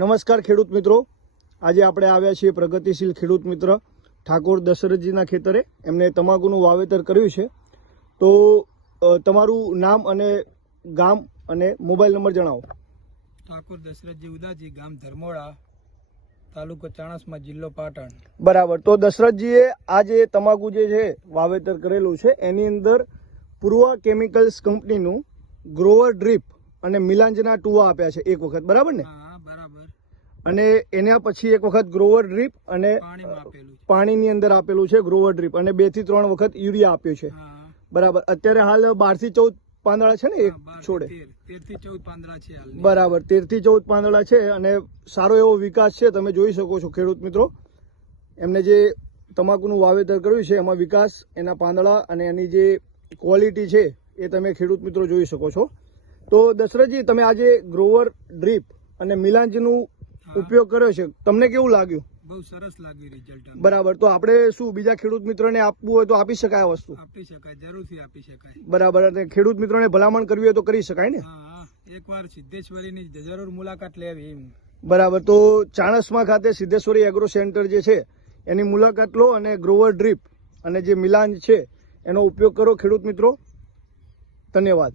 નમસ્કાર ખેડૂત મિત્રો, આજે આપણે આવ્યા છીએ પ્રગતિશીલ ખેડૂત મિત્ર ઠાકોર દશરથજીના ખેતરે. એમને તમાકુનું વાવેતર કર્યું છે. તો તમારું નામ અને ગામ અને મોબાઈલ નંબર જણાવો. ઠાકોર દશરથજી ઉદાજી, ગામ ધર્મોડા, તાલુકો ચાણસ્મા, જિલ્લો પાટણ. બરાબર. તો દશરથજીએ આ જે તમાકુ જે છે વાવેતર કરેલું છે એની અંદર પૂર્વા કેમિકલ્સ કંપનીનું ગ્રોવર ડ્રીપ અને મિલાંજના ટુવા આપ્યા છે એક વખત, બરાબર ને? હા, બરાબર. અને એના પછી એક વખત ગ્રોવર ડ્રીપ અને પાણીની અંદર આપેલું છે ગ્રોવર ડ્રીપ, અને 2 થી 3 વખત યુરિયા આપ્યું છે, બરાબર. અત્યારે હાલ 12 થી 14 પાંદડા છે ને એક છોડે? 13 થી 14 પાંદડા છે હાલ. બરાબર, 13 થી 14 પાંદડા છે અને સારો એવો વિકાસ છે. તમે જોઈ શકો છો ખેડૂત મિત્રો, એમને જે તમાકુનું વાવેતર કર્યું છે એમાં વિકાસ, એના પાંદડા અને એની જે ક્વોલિટી છે એ તમે ખેડૂત મિત્રો જોઈ શકો છો. તો દશરથજી, તમે આજે ગ્રોવર ડ્રીપ અને મિલાંજનું ઉપયોગ કર્યો છે, તમને કેવું લાગ્યું? બહુ સરસ લાગ્યું રિઝલ્ટ. બરાબર. તો આપણે શું બીજા ખેડૂત મિત્રોને આપવું હોય તો આપી શકાય આ વસ્તુ? આપી શકાય, જરૂરથી આપી શકાય. બરાબર. અને ખેડૂત મિત્રોને ભલામણ કરવી હોય તો કરી શકાય ને? હા, એકવાર સિદ્ધેશ્વરીની જરૂર મુલાકાત લેવી. બરાબર. તો ચાણસ્મા ખાતે સિદ્ધેશ્વરી એગ્રો સેન્ટર જે છે એની મુલાકાત લો અને ગ્રોવર ડ્રીપ અને જે મિલાંજ છે એનો ઉપયોગ કરો ખેડૂત મિત્રો. ધન્યવાદ.